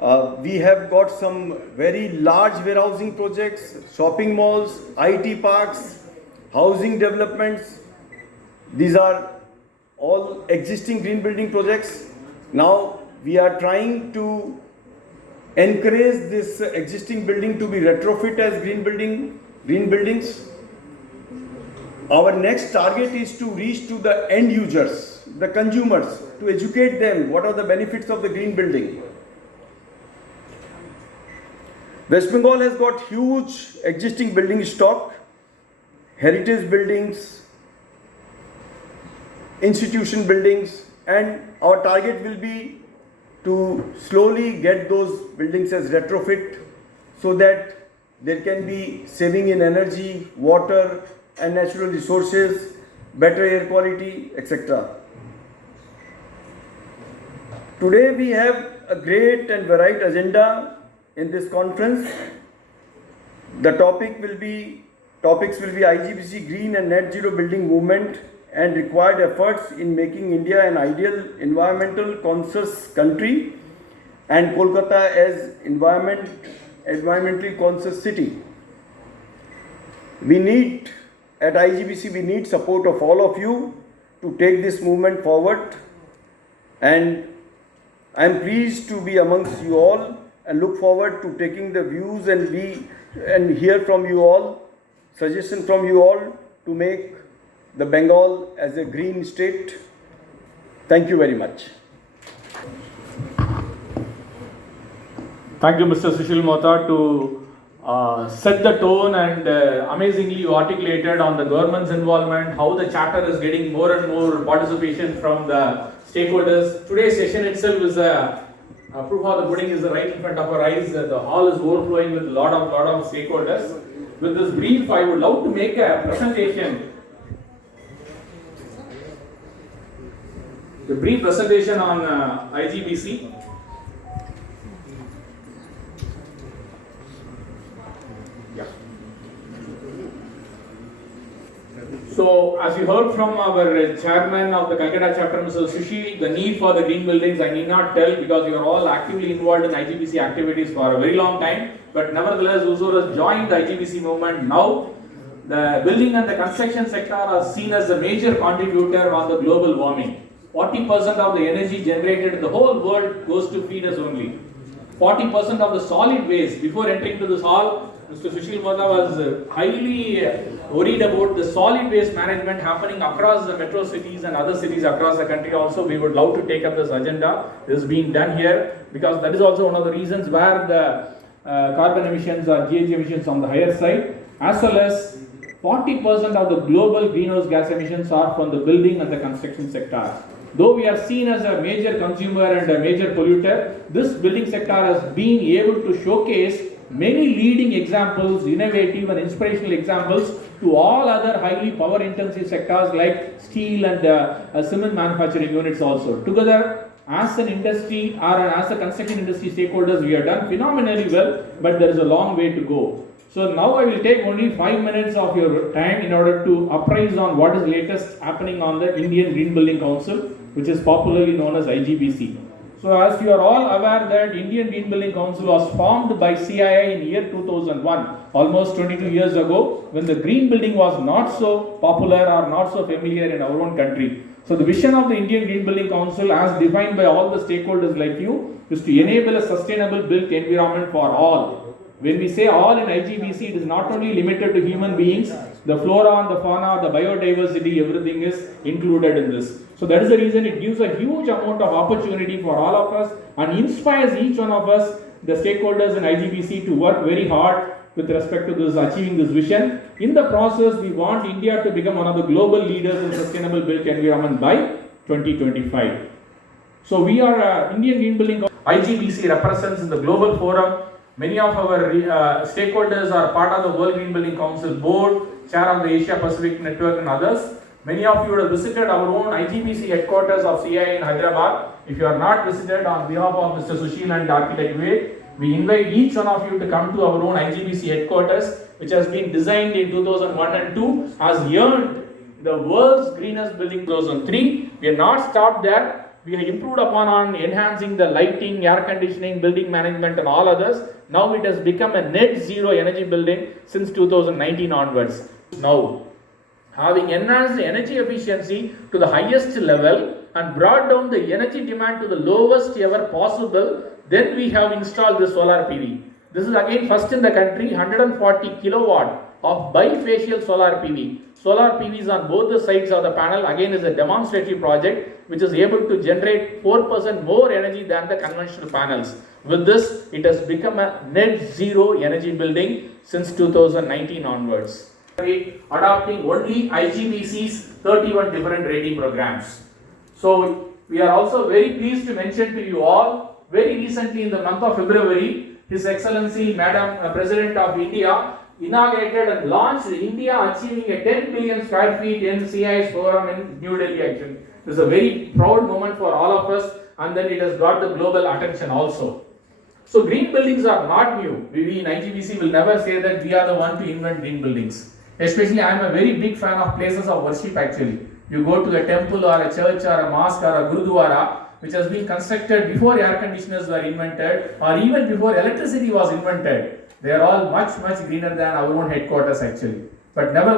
We have got some very large warehousing projects, shopping malls, IT parks, housing developments. These are all existing green building projects. Now we are trying to encourage this existing building to be retrofit as green buildings. Our next target is to reach to the end users, the consumers, to educate them what are the benefits of the green building. West Bengal has got huge existing building stock, heritage buildings, institution buildings, and our target will be to slowly get those buildings as retrofit so that there can be saving in energy, water and natural resources, better air quality, etc. Today we have a great and varied agenda in this conference. The topics will be IGBC Green and Net Zero Building Movement and required efforts in making India an ideal environmental conscious country and Kolkata as environmentally conscious city. At IGBC we need support of all of you to take this movement forward, and I am pleased to be amongst you all and look forward to taking the views and hear from you all, suggestions from you all to make the Bengal as a green state. Thank you very much. Thank you, Mr.Sushil Mohta, to set the tone, and amazingly you articulated on the government's involvement, how the charter is getting more and more participation from the stakeholders. Today's session itself is a proof of the pudding is right in front of our eyes. The hall is overflowing with a lot of stakeholders. With this brief, I would love to make a presentation. The brief presentation on IGBC. So, as you heard from our chairman of the Kolkata chapter, Mr.Sushil, the need for the green buildings, I need not tell because you are all actively involved in IGBC activities for a very long time. But nevertheless, Huzur has joined the IGBC movement now. The building and the construction sector are seen as a major contributor on the global warming. 40% of the energy generated in the whole world goes to feed us only. 40% of the solid waste. Before entering to this hall, Mr. Sushil Mohta was highly worried about the solid waste management happening across the metro cities and other cities across the country. Also, we would love to take up this agenda. This is being done here because that is also one of the reasons where the carbon emissions or GHG emissions on the higher side, as well as 40% of the global greenhouse gas emissions are from the building and the construction sector. Though we are seen as a major consumer and a major polluter, this building sector has been able to showcase many leading examples, innovative and inspirational examples to all other highly power intensive sectors like steel and cement manufacturing units also. Together, as an industry or as a construction industry stakeholders, we have done phenomenally well, but there is a long way to go. So now I will take only 5 minutes of your time in order to apprise on what is latest happening on the Indian Green Building Council, which is popularly known as IGBC. So as you are all aware that Indian Green Building Council was formed by CIA in year 2001, almost 22 years ago, when the green building was not so popular or not so familiar in our own country. So the vision of the Indian Green Building Council, as defined by all the stakeholders like you, is to enable a sustainable built environment for all. When we say all in IGBC, it is not only limited to human beings, the flora and the fauna, the biodiversity, everything is included in this. So that is the reason it gives a huge amount of opportunity for all of us and inspires each one of us, the stakeholders in IGBC, to work very hard with respect to this, achieving this vision. In the process, we want India to become one of the global leaders in sustainable built environment by 2025. So we are Indian Green Building IGBC represents in the global forum. Many of our stakeholders are part of the World Green Building Council board, chair of the Asia Pacific Network and others. Many of you would have visited our own IGBC headquarters of CIA in Hyderabad. If you are not visited, on behalf of Mr. Sushil and Architect Vivek, we invite each one of you to come to our own IGBC headquarters, which has been designed in 2001 and 2, has earned the world's greenest building 2003. We are not stopped there. We have improved upon on enhancing the lighting, air conditioning, building management and all others. Now it has become a net zero energy building since 2019 onwards. Now, having enhanced energy efficiency to the highest level and brought down the energy demand to the lowest ever possible, then we have installed the solar PV. This is again first in the country, 140 kilowatt of bifacial solar PV. Solar PV is on both the sides of the panel, again is a demonstrative project which is able to generate 4% more energy than the conventional panels. With this, it has become a net zero energy building since 2019 onwards. Adopting only IGBC's 31 different rating programs. So we are also very pleased to mention to you all, very recently in the month of February, His Excellency Madam President of India inaugurated and launched India achieving a 10 billion square feet NCIS program in New Delhi actually. This is a very proud moment for all of us, and then it has got the global attention also. So green buildings are not new. We in IGBC will never say that we are the one to invent green buildings. Especially I am a very big fan of places of worship actually. You go to a temple or a church or a mosque or a gurudwara which has been constructed before air conditioners were invented or even before electricity was invented. They are all much greener than our own headquarters actually. But never